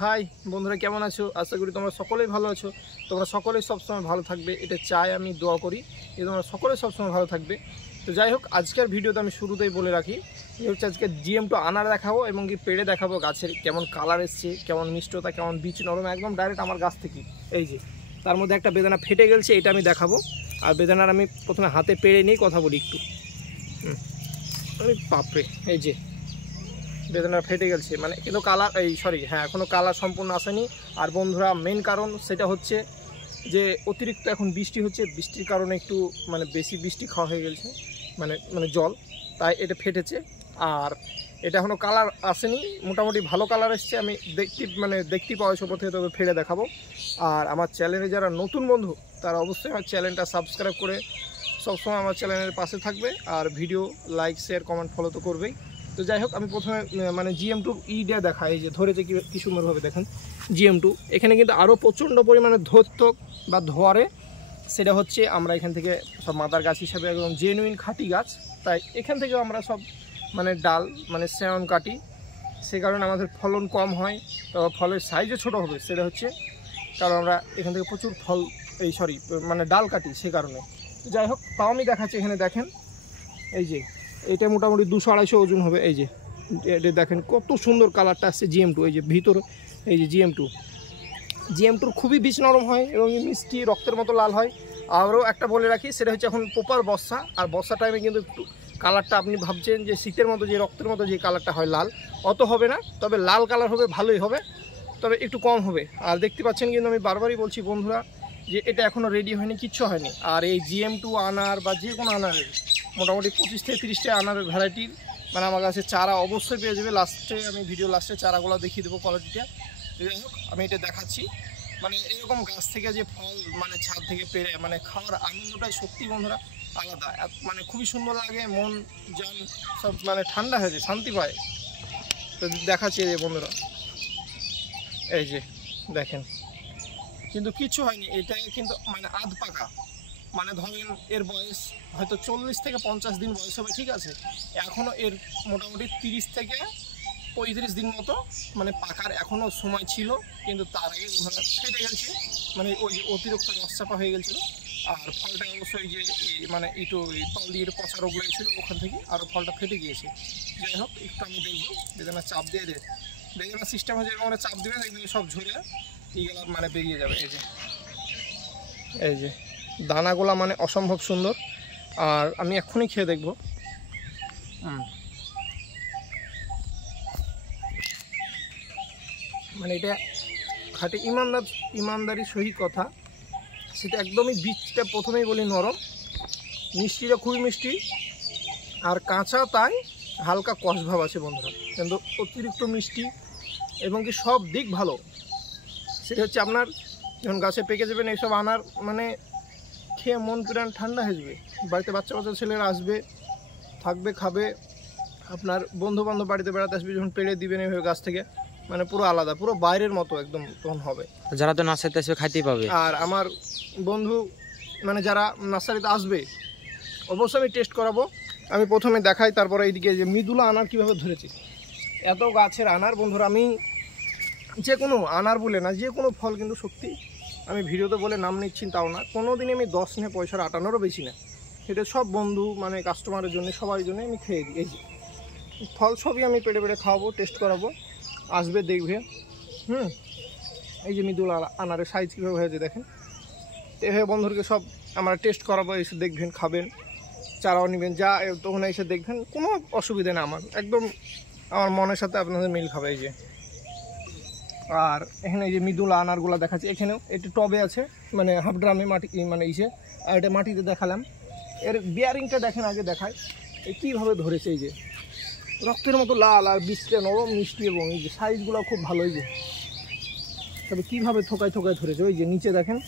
High বন্ধুরা, কেমন আছো? আশা করি তোমরা সকলেই ভালো আছো। তোমরা সকলেই সবসময় ভালো থাকবে, এটা চাই, আমি দোয়া করি যে তোমরা সকলেই সবসময় ভালো থাকবে। তো যাই হোক, আজকের ভিডিওতে আমি শুরুতেই বলে রাখি যে হচ্ছে আজকে GM2 আনার দেখাবো এবং কি পেড়ে দেখাবো গাছের কেমন কালার এসছে, কেমন মিষ্টতা, কেমন বীজ নরম, একদম ডাইরেক্ট আমার গাছ থেকে। এই যে তার মধ্যে একটা বেদানা ফেটে গেছে, এটা আমি দেখাবো। আর বেদানার আমি প্রথমে হাতে পেড়ে নিয়ে কথা বলি একটু। বাপরে, এই যে বেদানা ফেটে গেছে, মানে কিন্তু কালার এখনও কালার সম্পূর্ণ আসেনি। আর বন্ধুরা, মেন কারণ সেটা হচ্ছে যে অতিরিক্ত এখন বৃষ্টি হচ্ছে, বৃষ্টির কারণে একটু মানে বেশি বৃষ্টি খাওয়া হয়ে গেছে, মানে জল, তাই এটা ফেটেছে। আর এটা এখনও কালার আসেনি, মোটামুটি ভালো কালার এসছে। আমি দেখতে পাওয়া সব থেকে তবে ফেলে দেখাবো। আর আমার চ্যানেলে যারা নতুন বন্ধু তারা অবশ্যই আমার চ্যানেলটা সাবস্ক্রাইব করে সবসময় আমার চ্যানেলের পাশে থাকবে। আর video like, share, comment, follow তো করবেই। তো যাই হোক, আমি প্রথমে GM2 ইডে দেখাই। এই যে ধরেছে কি সুন্দরভাবে, দেখেন GM2। এখানে কিন্তু আরও প্রচণ্ড পরিমাণে ধরতক বা ধোয়ারে, সেটা হচ্ছে আমরা এখান থেকে সব মাদার গাছ হিসাবে একদম জেনুইন খাঁটি গাছ, তাই এখান থেকেও আমরা সব ডাল সেয়ন কাটি। সে কারণে আমাদের ফলন কম হয়, তো ফলের সাইজও ছোট হবে। সেটা হচ্ছে কারণ আমরা এখান থেকে প্রচুর ডাল কাটি, সে কারণে। যাই হোক, তাও আমি দেখাচ্ছি। এখানে দেখেন, এই যে এটা মোটামুটি 200-250 ওজন হবে। এই যে এটা দেখেন কত সুন্দর কালারটা আসছে GM2। এই যে ভিতর, এই যে GM2 খুবই বীজ নরম হয় এবং মিষ্টি রক্তের মতো লাল হয়। আরও একটা বলে রাখি, সেটা হচ্ছে এখন প্রপার বর্ষা, আর বর্ষা টাইমে কিন্তু একটু কালারটা আপনি ভাবছেন যে শীতের মতো যে রক্তের মতো যে কালারটা হয় লাল, অত হবে না, তবে লাল কালার হবে, ভালোই হবে, তবে একটু কম হবে। আর দেখতে পাচ্ছেন কিন্তু আমি বারবারই বলছি বন্ধুরা যে এটা এখনও রেডি হয়নি, কিচ্ছু হয়নি। আর এই GM2 আনার বা যে কোনো আনারের মোটামুটি 25 থেকে 30টা আনারের ভ্যারাইটির আমার কাছে চারা অবশ্যই পেয়ে যাবে। আমি ভিডিও লাস্টে চারাগুলো দেখিয়ে দেবো কোয়ালিটিটা। যাই হোক, আমি এটা দেখাচ্ছি। এরকম গাছ থেকে যে ফল ছাদ থেকে পেরে খাওয়ার আনন্দটাই সত্যি বন্ধুরা আলাদা। খুবই সুন্দর লাগে, মন জান সব ঠান্ডা হয়ে যায়, শান্তি পায়। তো দেখাচ্ছি এই যে বন্ধুরা, এই যে দেখেন, কিন্তু কিছু হয়নি। এটা কিন্তু আধ পাকা, ধরেন এর বয়স হয়তো 40 থেকে 50 দিন বয়স হবে, ঠিক আছে। এখনও এর মোটামুটি 30 থেকে 35 দিন মতো পাকার এখনও সময় ছিল, কিন্তু তার আগে ফেটে গেছে, ওই যে অতিরিক্ত রসচাপা হয়ে গেছিলো। আর ফলটা অবশ্যই যে একটু তল দিয়ে পচা রোগ লেগেছিলো, ওখান থেকে আরও ফলটা ফেটে গিয়েছে। যাই হোক, একটু আমি দেখবো, বেদানা চাপ দিয়ে বেদানা সিস্টেম হচ্ছে এরকম চাপ দেবে, দেখবেন সব ঝরে এইগুলো বেরিয়ে যাবে। এই যে দানাগুলা অসম্ভব সুন্দর। আর আমি এক্ষুনি খেয়ে দেখব। এটা খাঁটি ইমানদারি সহিত কথা, সেটা একদমই বীজটা প্রথমেই বলি নরম, মিষ্টিটা খুবই মিষ্টি, আর কাঁচা তাই হালকা কষ ভাব আছে বন্ধুরা, কিন্তু অতিরিক্ত মিষ্টি এবং কি সব দিক ভালো। সেটা হচ্ছে আপনার যখন গাছে পেকে যাবেন এইসব আনার খেয়ে মন প্রাণ ঠান্ডা হয়ে যাবে। বাড়িতে বাচ্চা ছেলেরা আসবে, থাকবে, খাবে। আপনার বন্ধু বান্ধব বাড়িতে বেড়াতে আসবে, যখন পেড়ে দিবেন এইভাবে গাছ থেকে, পুরো আলাদা, পুরো বাইরের মতো একদম তখন হবে। যারা তো নার্সারিতে আসবে খাইতেই পাবে। আর আমার বন্ধু যারা নার্সারিতে আসবে অবশ্যই আমি টেস্ট করাবো। আমি প্রথমে দেখাই, তারপরে এইদিকে যে মৃদুলা আনার কীভাবে ধরেছি। এত গাছের আনার বন্ধুরা, আমি যে কোনো আনার বলে না, যে কোনো ফল কিন্তু সত্যি আমি ভিডিওতে বলে নাম নিচ্ছি তাও না, কোনো দিনই আমি 10 নিয়ে পয়সার 58-ও বেশি না। সেটা সব বন্ধু কাস্টমারের জন্য, সবার জন্য আমি খেয়ে দিই। এই যে ফল সবই আমি পেড়ে পেড়ে খাওয়াবো, টেস্ট করাবো, আসবে দেখবে। এই যে মৃদুলা আনারের সাইজ কীভাবে হয়েছে দেখেন। এভাবে বন্ধুদেরকে সব আমরা টেস্ট করাবো, এসে দেখবেন, খাবেন, চারাও নেবেন, যা তখন এসে দেখবেন, কোনো অসুবিধা নেই। আমার মনের সাথে আপনাদের মিল খাবে। এই যে, আর এখানে এই যে মৃদুলা আনারগুলো দেখাচ্ছি, এখানেও এটা টবে আছে, হাফ ড্রামে মাটি আর এটা মাটিতে দেখালাম। এর বিয়ারিংটা দেখেন, আগে দেখায় এই কীভাবে ধরেছে। এই যে রক্তের মতো লাল, আর বীজটা নরম মিষ্টি, এবং এই যে সাইজগুলো খুব ভালো। এই যে তবে কীভাবে থোকায় ধরেছে, ওই যে নিচে দেখেন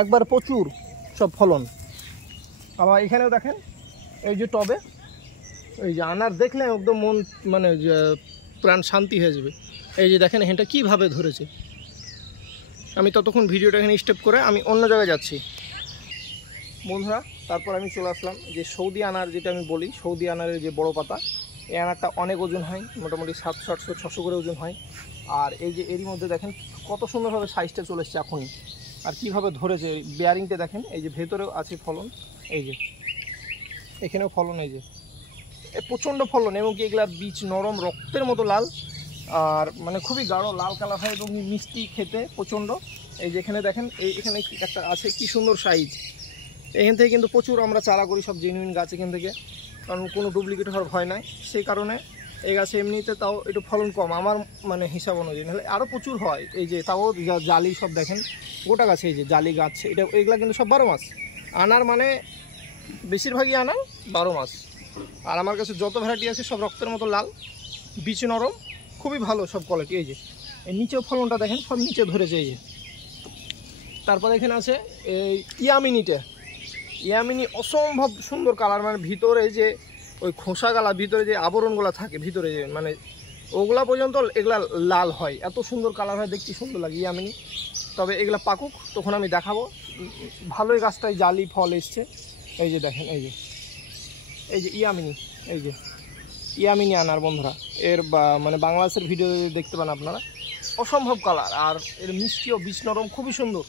একবার প্রচুর সব ফলন। আবার এখানেও দেখেন, এই যে টবে, এই যে আনার দেখলে একদম মন প্রাণ শান্তি হয়ে যাবে। এই যে দেখেন এখানটা কীভাবে ধরেছে। আমি ততক্ষণ ভিডিওটা এখানে স্টপ করে আমি অন্য জায়গায় যাচ্ছি বন্ধুরা। তারপর আমি চলে আসলাম যে সৌদি আনার, যেটা আমি বলি সৌদি আনারের যে বড় পাতা, এই আনারটা অনেক ওজন হয়, মোটামুটি 700-800-600 করে ওজন হয়। আর এই যে এরই মধ্যে দেখেন কত সুন্দরভাবে সাইজটা চলে এসছে এখনই, আর কীভাবে ধরেছে বেয়ারিংটা দেখেন। এই যে ভেতরেও আছে ফলন, এই যে এখানেও ফলন, এই যে প্রচণ্ড ফলন, এবং কি এগুলা বীজ নরম রক্তের মতো লাল, আর মানে খুবই গাঢ় লাল কালার হয় এবং মিষ্টি খেতে প্রচণ্ড। এই যে এখানে দেখেন, এখানে একটা আছে কি সুন্দর সাইজ। এখান থেকে কিন্তু প্রচুর আমরা চারা করি, সব জেনুইন গাছ এখান থেকে, কারণ কোনো ডুপ্লিকেট হওয়ার ভয় নাই। সেই কারণে এই গাছে এমনিতে তাও একটু ফলন কম আমার মানে হিসাব অনুযায়ী, নাহলে আরও প্রচুর হয়। এই যে তাও জালি সব দেখেন গোটা গাছে, এই যে জালি গাছ, এগুলা কিন্তু সব 12 মাস। আনার মানে বেশিরভাগই আনার 12 মাস। আর আমার কাছে যত ভ্যারাইটি আছে সব রক্তের মতো লাল, বীজ নরম, খুবই ভালো সব কোয়ালিটি। এই যে এই নিচেও ফলনটা দেখেন, সব নিচে ধরেছে। এই যে তারপরে এখানে আছে এই ইয়ামিনি, অসম্ভব সুন্দর কালার, মানে ভিতরে যে ওই খোসা গালা, ভিতরে যে আবরণগুলো থাকে ভিতরে, যে মানে ওগুলা পর্যন্ত এগুলা লাল হয়, এত সুন্দর কালার হয়, দেখতে সুন্দর লাগে ইয়ামিনি। তবে এগুলা পাকুক তখন আমি দেখাবো। ভালোই গাছটায় জালি ফল এসছে। এই যে দেখেন, এই যে ইয়ামিনি, এই যে ইয়ামিনি আনার বন্ধুরা, এর মানে বাংলাদেশের ভিডিও দেখতে পান আপনারা, অসম্ভব কালার, আর এর মিষ্টিও বীজ নরম, খুবই সুন্দর।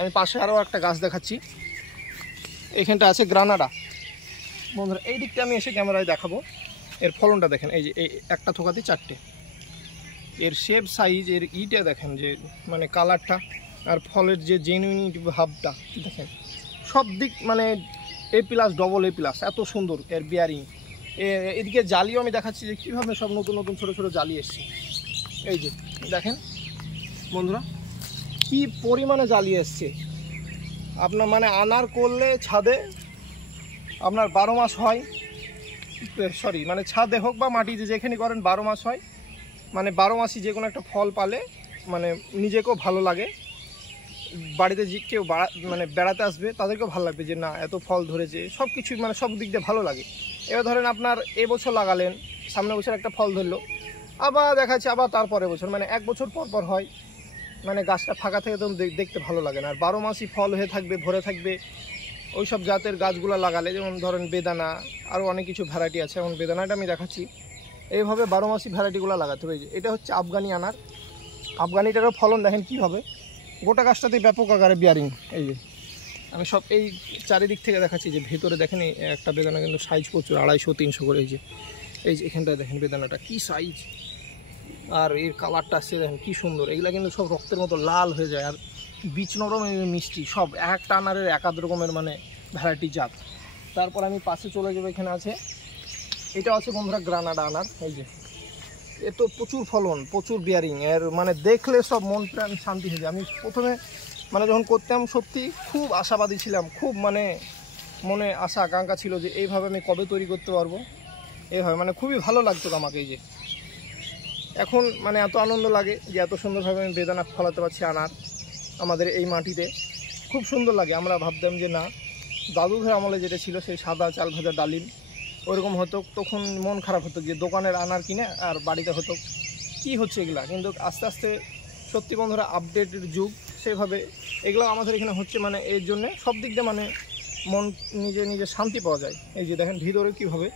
আমি পাশে আরও একটা গাছ দেখাচ্ছি, এখানটা আছে গ্রানাডা বন্ধুরা। এই দিকটা আমি এসে ক্যামেরায় দেখাবো। এর ফলনটা দেখেন, এই যে এই একটা থোকাতে 4টে, এর শেপ সাইজ, এর ইটা দেখেন, যে মানে কালারটা আর ফলের যে জেনুইনিটি ভাবটা দেখেন, সব দিক মানে A+, ডবল A+, এত সুন্দর এর বিয়ারিং। এদিকে জালিও আমি দেখাচ্ছি যে কীভাবে সব নতুন নতুন ছোটো ছোটো জালি এসছে। এই যে দেখেন বন্ধুরা, কি পরিমাণে জালি এসছে। আপনার মানে আনার করলে ছাদে আপনার 12 মাস হয়, মানে ছাদে হোক বা মাটিতে যেখানে করেন 12 মাস হয়। মানে 12 মাসই যে কোনো একটা ফল পালে মানে নিজেকেও ভালো লাগে, বাড়িতে যে কেউ মানে বেড়াতে আসবে তাদেরকেও ভালো লাগবে, যে না এত ফল ধরেছে, সব কিছু মানে সব দিক দিয়ে ভালো লাগে। এবার ধরেন আপনার এবছর লাগালেন, সামনে বছর একটা ফল ধরলো, আবার দেখাচ্ছে আবার তারপরে বছর, মানে 1 বছর পর পর হয়। মানে গাছটা ফাঁকা থেকে তো দেখতে ভালো লাগে না। আর 12 মাসই ফল হয়ে থাকবে, ভরে থাকবে। ওই সব জাতের গাছগুলো লাগালে, যেমন ধরেন বেদানা, আরও অনেক কিছু ভ্যারাইটি আছে, যেমন বেদানাটা আমি দেখাচ্ছি। এইভাবে 12 মাসি ভ্যারাইটিগুলো লাগাতে হবে। এটা হচ্ছে আফগানি আনার, আফগানিটারও ফলন দেখেন কীভাবে, গোটা গাছটাতেই ব্যাপক আকারে বিয়ারিং। এই যে আমি সব এই চারিদিক থেকে দেখাচ্ছি, যে ভেতরে দেখেন একটা বেদানা কিন্তু সাইজ প্রচুর, 250-300 করে। এই যে এখানটায় দেখেন বেদানাটা কী সাইজ, আর এর কালারটা আসছে দেখেন কী সুন্দর। এগুলো কিন্তু সব রক্তের মতো লাল হয়ে যায়, আর বীজ নরম মিষ্টি, সব একটা আনারের এক আধ রকমের মানে ভ্যারাইটি জাত। তারপর আমি পাশে চলে যাবো, এখানে আছে, এটা আছে বন্ধুরা গ্রানাডা আনার। এই যে এ তো প্রচুর ফলন, প্রচুর বিয়ারিং, এর মানে দেখলে সব মন প্রাণ শান্তি হয়ে যায়। আমি প্রথমে মানে যখন করতাম সত্যি খুব আশাবাদী ছিলাম, খুব মানে মনে আশা আকাঙ্ক্ষা ছিল যে এইভাবে আমি কবে তৈরি করতে পারবো, এইভাবে মানে খুবই ভালো লাগতো আমাকে। এই যে এখন মানে এত আনন্দ লাগে যে এত সুন্দরভাবে আমি বেদানা ফলাতে পারছি আনার আমাদের এই মাটিতে, খুব সুন্দর লাগে। আমরা ভাবতাম যে না, দাদুদের আমলে যেটা ছিল সেই সাদা চাল ভাজা ডালিম ওইরকম হতো, তখন মন খারাপ হতো যে দোকানের আনার কিনে আর বাড়িতে হতো, কি হচ্ছে এগুলা। কিন্তু আস্তে আস্তে সত্যি বন্ধুরা আপডেটের যুগ, সেভাবে এগুলো আমাদের এখানে হচ্ছে, মানে এর জন্যে সব দিক দিয়ে মানে মন নিজে শান্তি পাওয়া যায়। এই যে দেখেন ভিতরে কীভাবে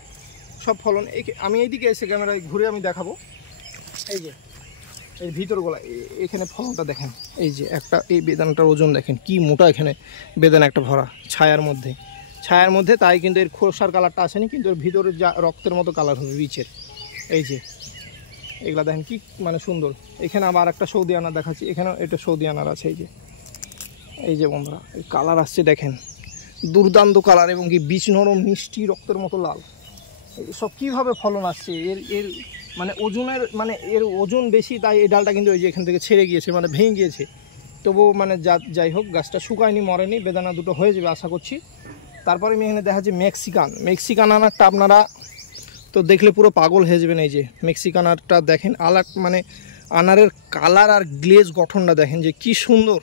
সব ফলন। আমি এইদিকে এসে ক্যামেরায় ঘুরে আমি দেখাবো। এই যে এই ভিতরগুলা, এখানে ফলনটা দেখেন। এই যে একটা এই বেদানাটার ওজন দেখেন কি মোটা, এখানে বেদানা একটা ভরা ছায়ার মধ্যে, তাই কিন্তু এর খোসার কালারটা আসেনি, কিন্তু এর ভিতরে যা রক্তের মতো কালার হবে বীচের। এই যে এগুলা দেখেন কি মানে সুন্দর। এখানে আবার একটা সৌদি আনার দেখাচ্ছি, এখানেও এটা সৌদি আনার আছে। এই যে বন্ধুরা এই কালার আসছে দেখেন, দুর্দান্ত কালার, এবং কি বীজ নরম মিষ্টি রক্তের মতো লাল। সব কীভাবে ফলন আসছে এর মানে ওজনের, মানে এর ওজন বেশি, তাই এই ডালটা কিন্তু ওই যে এখান থেকে ছেড়ে গিয়েছে, মানে ভেঙে গিয়েছে। তবুও মানে যাই হোক, গাছটা শুকায়নি, মরেনি, বেদানা দুটো হয়ে যাবে আশা করছি। তারপরে আমি এখানে দেখাচ্ছি মেক্সিকান আনারটা, আপনারা তো দেখলে পুরো পাগল হয়ে যাবেন। এই যে মেক্সিকান আনারটা দেখেন, মানে আনারের কালার আর গ্লেজ গঠনটা দেখেন যে কি সুন্দর।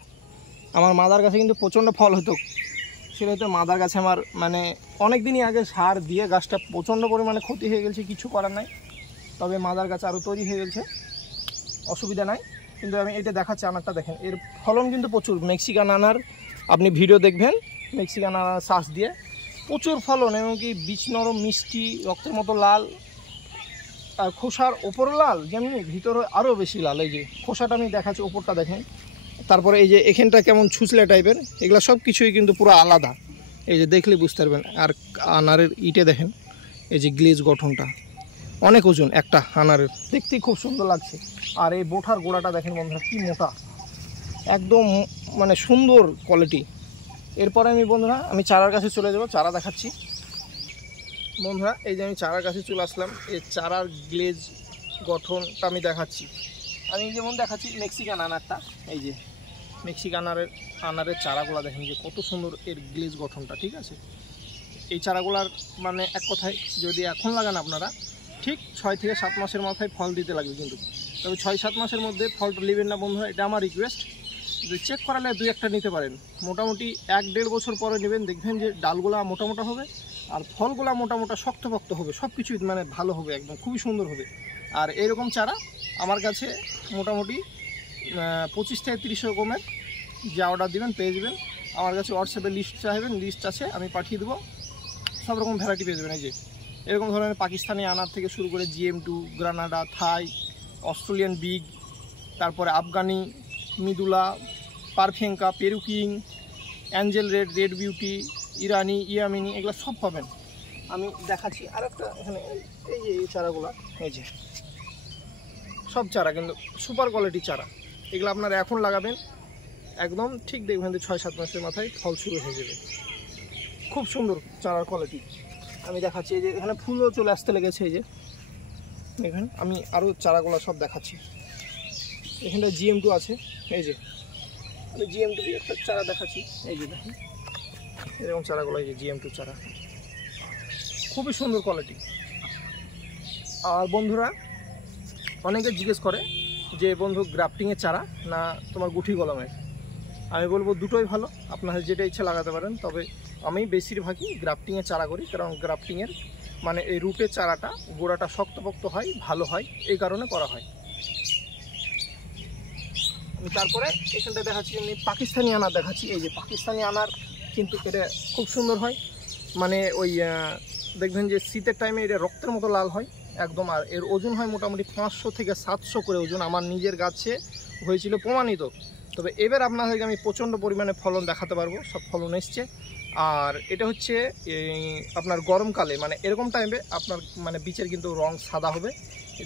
আমার মাদার গাছে কিন্তু প্রচণ্ড ফল হতো, সেটা হয়তো মাদার গাছে আমার মানে অনেক দিনই আগে সার দিয়ে গাছটা প্রচণ্ড পরিমাণে ক্ষতি হয়ে গেছে, কিছু করার নাই। তবে মাদার গাছ আরও তৈরি হয়ে গেছে, অসুবিধা নাই। কিন্তু আমি এটা দেখাচ্ছি আনারটা দেখেন, এর ফলন কিন্তু প্রচুর। মেক্সিকান আনার আপনি ভিডিও দেখবেন, মেক্সিকান আনার শ্বাস দিয়ে প্রচুর ফলন, এবং কি বীজ নরম মিষ্টি রক্তের মতো লাল, আর খোসার ওপর লাল যেমনি ভিতরে আরও বেশি লাল। এই যে খোসাটা আমি দেখাচ্ছি, ওপরটা দেখেন। তারপরে এই যে এখানটা কেমন ছুঁচলে টাইপের, এগুলো সব কিছুই কিন্তু পুরো আলাদা। এই যে দেখলে বুঝতে পারবেন। আর আনারের ইটে দেখেন এই যে গ্লেজ গঠনটা অনেক ওজন, একটা আনারের দেখতেই খুব সুন্দর লাগছে। আর এই বোঠার গোড়াটা দেখেন বন্ধুরা কি মোটা, একদম মানে সুন্দর কোয়ালিটি। এরপরে বন্ধুরা আমি চারার কাছে চলে যাব, চারা দেখাচ্ছি বন্ধুরা। এই যে আমি চারার কাছে চলে আসলাম, এই চারার গ্লেজ গঠনটা আমি দেখাচ্ছি। আমি যেমন দেখাচ্ছি মেক্সিকান আনারটা, এই যে মেক্সিকান আনারের চারাগুলো দেখেন যে কত সুন্দর এর গ্লেজ গঠনটা, ঠিক আছে। এই চারাগুলার মানে এক কথায় যদি এখন লাগান আপনারা ঠিক 6 থেকে 7 মাসের মাথায় ফল দিতে লাগবে, কিন্তু তবে 6-7 মাসের মধ্যে ফলটা নেবেন না বন্ধুরা, এটা আমার রিকোয়েস্ট। যদি চেক করালে 2-1টা নিতে পারেন, মোটামুটি 1-1.5 বছর পরে নেবেন, দেখবেন যে ডালগুলা মোটা হবে আর ফলগুলা মোটা শক্তপোক্ত হবে, সব কিছুই মানে ভালো হবে, একদম খুবই সুন্দর হবে। আর এরকম চারা আমার কাছে মোটামুটি 25 থেকে 30 রকমের যা অর্ডার দেবেন পেয়ে যাবেন। আমার কাছে হোয়াটসঅ্যাপে লিস্ট চাইবেন, লিস্ট আছে, আমি পাঠিয়ে দেবো, সব রকম ভ্যারাইটি পেয়ে যাবেন। এই যে এরকম ধরনের পাকিস্তানি আনার থেকে শুরু করে GM2, গ্রানাডা, থাই, অস্ট্রেলিয়ান বিগ, তারপরে আফগানি, মিদুলা, পারফেঙ্কা, পেরুকিং, angel red, red beauty, Irani, Yamini, এগুলো সব পাবেন। আমি দেখাচ্ছি আর একটা এখানে, এই যে এই চারাগুলো, এই যে সব চারা কিন্তু সুপার কোয়ালিটি চারা। এগুলো আপনারা এখন লাগাবেন, একদম ঠিক দেখবেন যে 6-7 মাসের মাথায় ফল শুরু হয়ে যাবে, খুব সুন্দর চারার কোয়ালিটি। আমি দেখাচ্ছি এই যে এখানে ফুলও চলে আসতে লেগেছে, এই যে দেখেন। আমি আরও চারাগুলো সব দেখাচ্ছি। এখানটা GM2 আছে, এই যে আমি GM2 একটা চারা দেখাচ্ছি, এই যে দেখেন এরকম চারাগুলো, এই যে GM2 চারা, খুবই সুন্দর কোয়ালিটি। আর বন্ধুরা অনেকে জিজ্ঞেস করে যে বন্ধু গ্রাফটিংয়ের চারা না তোমার গুঠি কলমের, আমি বলবো দুটোই ভালো, আপনাদের যেটা ইচ্ছা লাগাতে পারেন। তবে আমি বেশিরভাগই গ্রাফটিংয়ের চারা করি, কারণ গ্রাফটিংয়ের মানে এই রুটের চারাটা গোড়াটা শক্তপোক্ত হয়, ভালো হয়, এই কারণে করা হয়। তারপরে এখানটা দেখাচ্ছি এমনি পাকিস্তানি আনার দেখাচ্ছি। এই যে পাকিস্তানি আনার কিন্তু এটা খুব সুন্দর হয়, মানে ওই দেখবেন যে শীতের টাইমে এটা রক্তের মতো লাল হয় একদম। আর এর ওজন হয় মোটামুটি 500 থেকে 700 করে ওজন, আমার নিজের গাছে হয়েছিল প্রমাণিত। তবে এবার আপনাদেরকে আমি প্রচণ্ড পরিমাণে ফলন দেখাতে পারবো, সব ফলন এসছে। আর এটা হচ্ছে আপনার গরমকালে মানে এরকম টাইমে আপনার মানে বীজের কিন্তু রং সাদা হবে,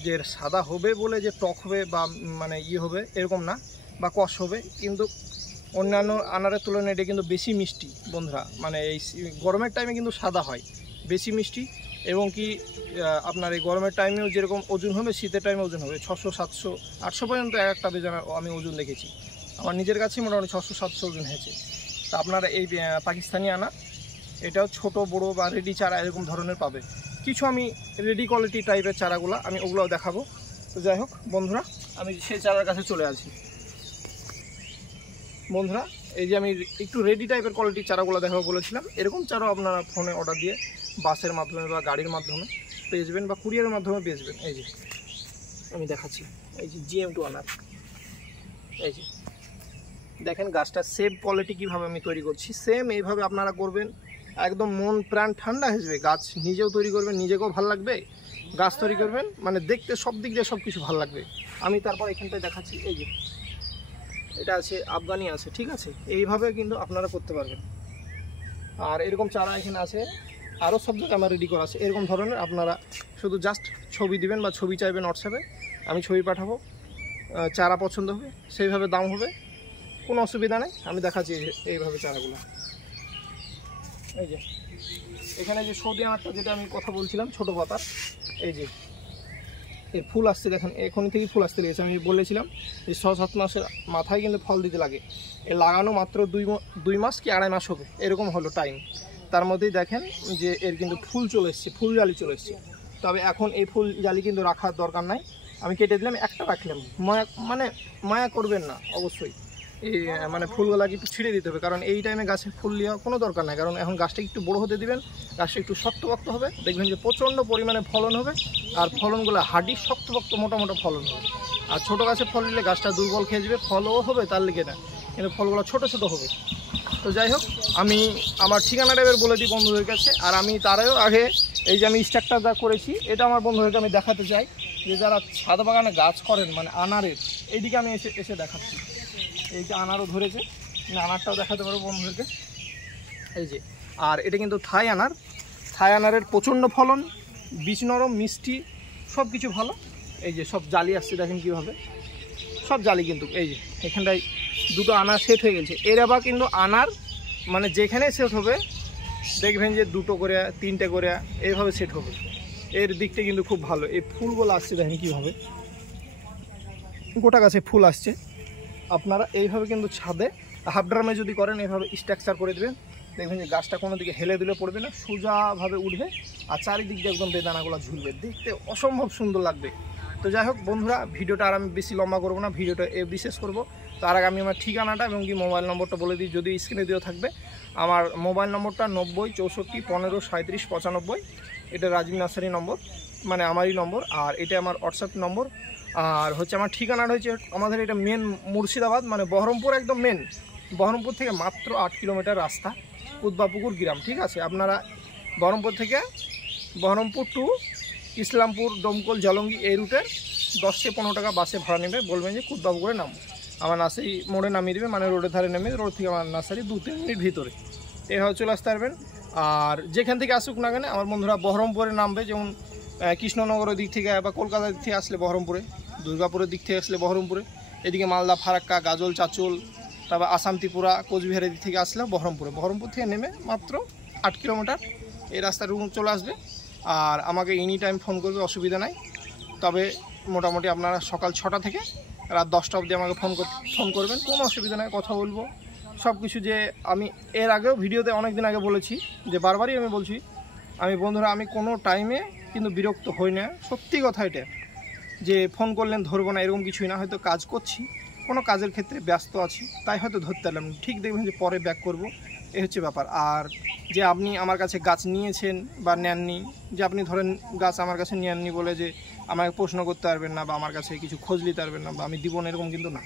যে সাদা হবে বলে যে টক হবে বা মানে হবে এরকম না, বা কষ হবে, কিন্তু অন্যান্য আনারের তুলনায় এটা কিন্তু বেশি মিষ্টি বন্ধুরা। মানে এই গরমের টাইমে কিন্তু সাদা হয়, বেশি মিষ্টি। এবং কি আপনার এই গরমের টাইমেও যেরকম ওজন হবে, শীতের টাইমে ওজন হবে 600, 700, 800 পর্যন্ত একটা বেজানা আমি ওজন দেখেছি। আমার নিজের কাছে মোটামুটি 600-700 ওজন হয়েছে। তা আপনারা এই পাকিস্তানি আনা এটাও ছোট বড় বা রেডি চারা এরকম ধরনের পাবে। কিছু আমি রেডি কোয়ালিটি টাইপের চারাগুলো আমি ওগুলোও দেখাবো। তো যাই হোক বন্ধুরা, আমি সেই চারার কাছে চলে আসি। বন্ধুরা এই যে আমি একটু রেডি টাইপের কোয়ালিটির চারাগুলো দেখাবো বলেছিলাম, এরকম চারাও আপনারা ফোনে অর্ডার দিয়ে বাসের মাধ্যমে বা গাড়ির মাধ্যমে পেয়ে যাবেন বা কুরিয়ারের মাধ্যমে পেয়ে যাবেন। এই যে আমি দেখাচ্ছি, এই যে GM2 আনার, এই যে দেখেন গাছটা সেম কোয়ালিটি কীভাবে আমি তৈরি করছি, সেম এইভাবে আপনারা করবেন, একদম মন প্রাণ ঠান্ডা হয়ে যাবে। গাছ নিজেও তৈরি করবেন, নিজেকেও ভালো লাগবে, গাছ তৈরি করবেন মানে দেখতে সব দিক দিয়ে সব কিছু ভালো লাগবে। আমি তারপর এখানটায় দেখাচ্ছি, এই যে এটা আছে আফগানি আছে, ঠিক আছে, এইভাবে কিন্তু আপনারা করতে পারবেন। আর এরকম চারা এখানে আছে, আরও সব জায়গায় আমার রেডি করা আছে এরকম ধরনের। আপনারা শুধু জাস্ট ছবি দিবেন বা ছবি চাইবেন হোয়াটসঅ্যাপে, আমি ছবি পাঠাবো, চারা পছন্দ হবে সেইভাবে দাম হবে, কোনো অসুবিধা নেই। আমি দেখাচ্ছি এইভাবে চারাগুলো। এই যে এখানে যে সৌদি আনারটা যেটা আমি কথা বলছিলাম ছোট পাতার, এই যে এর ফুল আসছে দেখেন, এখনই থেকেই ফুল আসতে লেগেছে। আমি বলেছিলাম যে 6-7 মাসের মাথায় কিন্তু ফল দিতে লাগে, এর লাগানো মাত্র 2 মাস কি 2.5 মাস হবে এরকম হলো টাইম। তার মধ্যেই দেখেন যে এর কিন্তু ফুল চলে এসছে, ফুল জালি চলে এসছে। তবে এখন এই ফুল জালি কিন্তু রাখার দরকার নাই, আমি কেটে দিলাম, একটা রাখলাম। মায়া করবেন না অবশ্যই, এই মানে ফুলগুলাকে একটু ছিঁড়ে দিতে হবে, কারণ এই টাইমে গাছে ফুল নেওয়া কোনো দরকার নাই, কারণ এখন গাছটা একটু বড়ো হতে দিবেন, গাছটা একটু শক্তপোক্ত হবে, দেখবেন যে প্রচণ্ড পরিমাণে ফলন হবে। আর ফলনগুলো হাডি শক্তপোক্ত মোটা ফলন হবে। আর ছোটো গাছে ফল দিলে গাছটা দুর্বল খেয়ে যাবে, ফলও হবে তার লিগে না, কিন্তু ফলগুলো ছোট ছোট হবে। তো যাই হোক, আমি আমার ঠিকানাটা এবার বলে দিই বন্ধুদের কাছে। আর আমি তারও আগে এই যে আমি স্ট্রাকচারটা করেছি, এটা আমার বন্ধুদেরকে আমি দেখাতে চাই যে যারা ছাদ বাগানে গাছ করেন, মানে আনারের, এইদিকে আমি এসে দেখাচ্ছি। এই যে আনারও ধরেছে, আনারটাও দেখাতে পারবো বন্ধুদেরকে। এই যে, আর এটা কিন্তু থাই আনারের প্রচণ্ড ফলন, বীজ নরম, মিষ্টি, সব কিছু ভালো। এই যে সব জালি আসছে, দেখেন কীভাবে সব জালি, কিন্তু এই যে এখানটায় দুটো আনার সেট হয়ে গেছে। এর আবার কিন্তু আনার মানে যেখানে সেট হবে দেখবেন যে 2টো করে 3টে করে এইভাবে সেট হবে। এর দিকটা কিন্তু খুব ভালো। এই ফুলগুলো আসছে দেখেন কীভাবে গোটা গাছে ফুল আসছে। আপনারা এইভাবে কিন্তু ছাদে হাফ ড্রামে যদি করেন, এইভাবে স্ট্রাকচার করে দেবেন, দেখবেন যে গাছটা কোনো দিকে হেলে দিলে পড়বে না, সোজাভাবে উঠবে আর চারিদিক দিয়ে একদম বেদানাগুলো ঝুলবে, দেখতে অসম্ভব সুন্দর লাগবে। তো যাই হোক বন্ধুরা, ভিডিওটা আর আমি বেশি লম্বা করবো না, ভিডিওটা বিশেষ করবো। তার আগে আমি আমার ঠিকানাটা এবং কি মোবাইল নম্বরটা বলে দিই, যদি স্ক্রিনে দেওয়া থাকবে। আমার মোবাইল নম্বরটা 90 64 15 37 95। এটা রাজীব নার্সারি নম্বর, মানে আমারই নম্বর। আর এটা আমার হোয়াটসঅ্যাপ নম্বর। আর হচ্ছে আমার ঠিকানাটা হচ্ছে আমাদের এটা মেন মুর্শিদাবাদ, মানে বহরমপুর, একদম মেন বহরমপুর থেকে মাত্র 8 কিলোমিটার রাস্তা, কুদবাপুকুর গ্রাম। ঠিক আছে, আপনারা বহরমপুর থেকে বহরমপুর টু ইসলামপুর, দমকল, জলঙ্গি এই রুটে 10 থেকে 15 টাকা বাসে ভাড়া নেবে, বলবেন যে কুদবাপুকুরে নাম, আমার নার্সারি মোড়ে নামিয়ে দেবে, মানে রোডের ধারে নেমে, রোড থেকে আমার নার্সারি 2-3 মিনিট ভিতরে, এভাবে চলে আসতে পারবেন। আর যেখান থেকে আসুক না কেন আমার বন্ধুরা বহরমপুরে নামবে, যেমন কৃষ্ণনগরের দিক থেকে বা কলকাতার দিক থেকে আসলে বহরমপুরে, দুর্গাপুরের দিক থেকে আসলে বহরমপুরে, এদিকে মালদা, ফারাক্কা, গাজল, চাচল, তারপর আসাম, ত্রিপুরা, কোচবিহারের দিক থেকে আসলে বহরমপুর থেকে নেমে মাত্র 8 কিলোমিটার এই রাস্তার রুম চলে আসবে। আর আমাকে এনি টাইম ফোন করবে, অসুবিধা নাই। তবে মোটামুটি আপনারা সকাল 6টা থেকে রাত 10টা অবধি আমাকে ফোন করবেন, কোনো অসুবিধা নাই, কথা বলবো সব কিছু। যে আমি এর আগেও ভিডিওতে অনেক দিন আগে বলেছি, যে বারবারই আমি বলছি, আমি বন্ধুরা আমি কোনো টাইমে কিন্তু বিরক্ত হই না, সত্যি কথা এটা, যে ফোন করলেন ধরবো না এরকম কিছুই না। হয়তো কাজ করছি, কোনো কাজের ক্ষেত্রে ব্যস্ত আছি, তাই হয়তো ধরতে পারলাম, ঠিক দেখবেন যে পরে ব্যাক করব, এই হচ্ছে ব্যাপার। আর যে আপনি আমার কাছে গাছ নিয়েছেন বা নেননি, যে আপনি ধরেন গাছ আমার কাছে নিয়েননি বলে যে আমাকে প্রশ্ন করতে পারবেন না বা আমার কাছে কিছু খোঁজ নিতে পারবেন না বা আমি দিব না, এরকম কিন্তু না।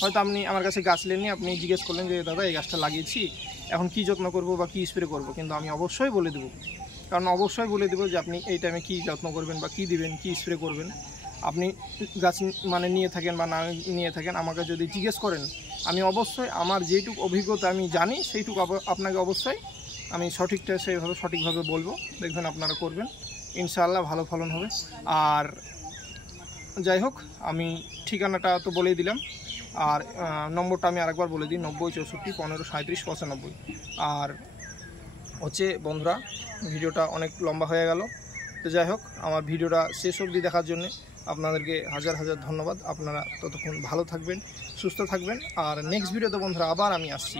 হয়তো আপনি আমার কাছে গাছ নেননি, আপনি জিজ্ঞেস করলেন যে দাদা এই গাছটা লাগিয়েছি, এখন কি যত্ন করব বা কী স্প্রে করব, কিন্তু আমি অবশ্যই বলে দেবো, কারণ অবশ্যই বলে দেবো যে আপনি এই টাইমে কী যত্ন করবেন বা কী দিবেন, কী স্প্রে করবেন। আপনি গাছ মানে নিয়ে থাকেন বা না নিয়ে থাকেন, আমাকে যদি জিজ্ঞেস করেন, আমি অবশ্যই আমার যেটুকু অভিজ্ঞতা আমি জানি সেইটুকু আপনাকে অবশ্যই আমি সঠিকভাবে বলবো, দেখবেন আপনারা করবেন, ইনশাআল্লাহ ভালো ফলন হবে। আর যাই হোক, আমি ঠিকানাটা তো বলেই দিলাম, আর নম্বরটা আমি আরেকবার বলে দিই, 90 64 15 37 95। আর হচ্ছে বন্ধুরা, ভিডিওটা অনেক লম্বা হয়ে গেল, তো যাই হোক আমার ভিডিওটা শেষ অবধি দেখার জন্য আপনাদেরকে হাজার হাজার ধন্যবাদ। আপনারা ততক্ষণ ভালো থাকবেন, সুস্থ থাকবেন। আর নেক্সট ভিডিওতে বন্ধুরা আবার আমি আসছি।